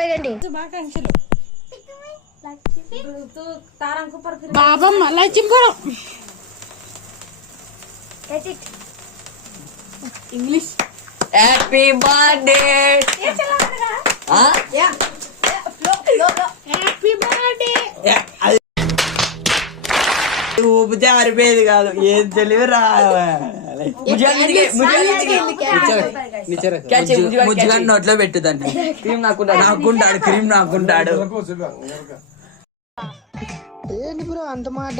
అడగండి. బాబమ్మ Lakshmipuram English. Happy birthday. Happy birthday. ఊపితే ఆరిపోయేది కాదు. ఏం తెలివిరా. ముజ్జుగాని నోట్లో పెట్టుదండి. క్రీమ్ నాకుంటాడు. క్రీమ్ నాకుంటాడు. ఏంటి బ్రో అంత మాట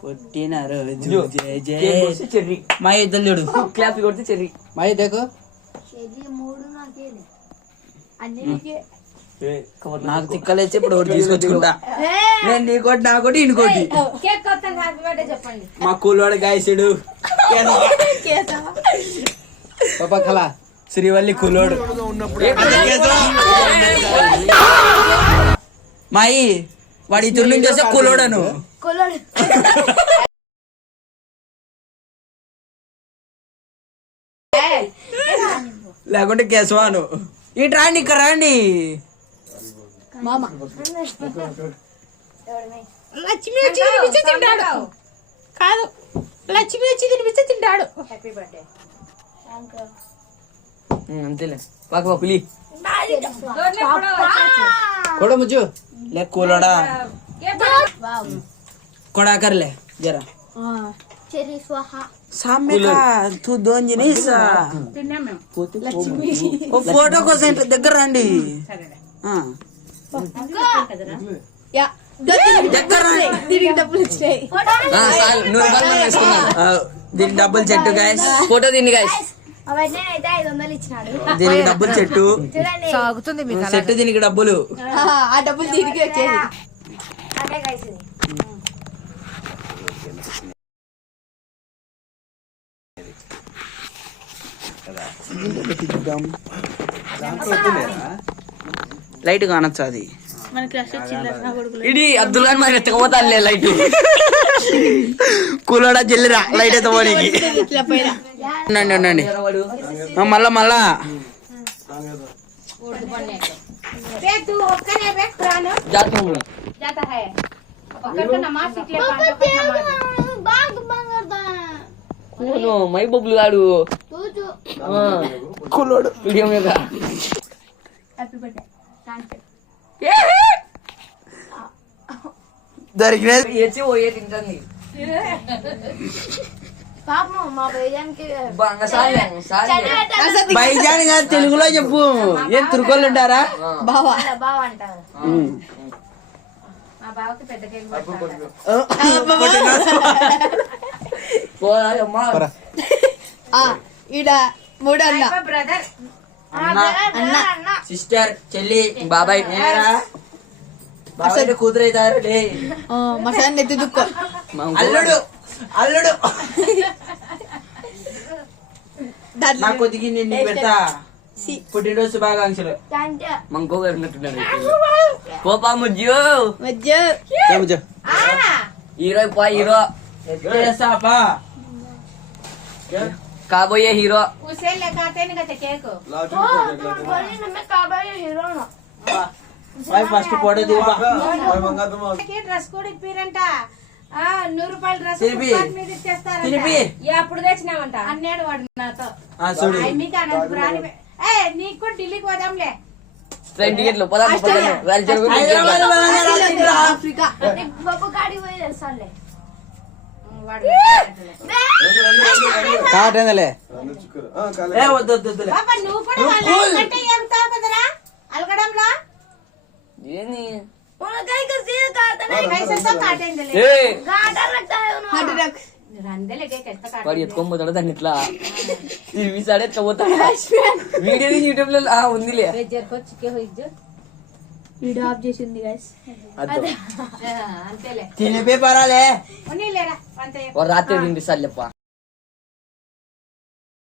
పుట్టిన రోజు చెర్రీ మా ఇద్దరు చూడు. క్లాప్ కొడితే చెర్రీ మా ఇద్దరు. నాకు తిక్కలేచి ఇప్పుడు ఒకటి తీసుకొచ్చుకుంటా. నేను నీకోటి నాకోటి ఇంకోటి. మా కూలవాడు గాయసుడు కళ శ్రీవల్లి కూలోడు. మాయి వాడి ఇతరు నుంచి వస్తే కూలోడను. లేకుంటే కేశవాను. ఇటు రాండి, ఇక్కడ రండి. లక్ష్మి వచ్చి తినిపిస్తే తింటాడు. కాదు, లక్ష్మి వచ్చి తినిపిస్తే తింటాడు. అంతేలే. పాక పులి కొడ ముజ్జు లే కూలోడా కొడాకర్లే జరా ఫోటో కోసం దగ్గర రండి. దీనికి డబ్బులు చెట్టు గాయస్. ఫోటో దీన్ని గాయస్. దీనికి డబ్బులు చెట్టు చెట్టు దీనికి డబ్బులు. ఆ డబ్బులు దీనికి వచ్చేది. లైట్ కానొచ్చు అది. ఇది అబ్దుల్ ఖాన్ మరి ఎత్తకపోతాలే లైట్. కూలోడా జల్లిరా లైట్ ఎత్తపోనికి. ఉండండి మళ్ళా మళ్ళా మై బొబ్బులు గాడు కూలోడు వీడియో మీద. దొరికినది పోయే తింటుంది. బైజాన్ కాదు, తెలుగులో చెప్పు. ఏం తురుకోళ్ళు ఉంటారా? ఈడ మూడు అన్న సిస్టర్ చెల్లి బాబాయ్ బాబాయ్ కూతురు అవుతారు. మసాన్ ఎత్తి దుక్క అల్లుడు అల్లుడు నా కొద్దికి నేను పెడతా. పుట్టినరోజు శుభాకాంక్షలు. మంకో గారు పోపా ముజ్జు హీరో పా హీరో కాబోయే హీరో. ఫస్ట్ ఫోటో డ్రెస్ కూడా ఇప్పిరంట. 100 రూపాయల డ్రెస్ అప్పుడు తెచ్చినామంట అన్నాడు వాడు నాతో. మీకు అనంతపురాని నీకు కూడా ఢిల్లీకి పోదాంలే. నువ్వు కూడా ఏగుతావు కదరా అలగడంలో. వాడు ఎత్తుకోపోతాడు దాన్ని ఇట్లా తీసాడు ఎత్తుకోపోతాడు. వీడియో యూట్యూబ్ లో ఉందిలే. వీడియో ఆఫ్ చేసింది తినిపే పరాలే. రాత్రి తిండి సార్ లేప్ప.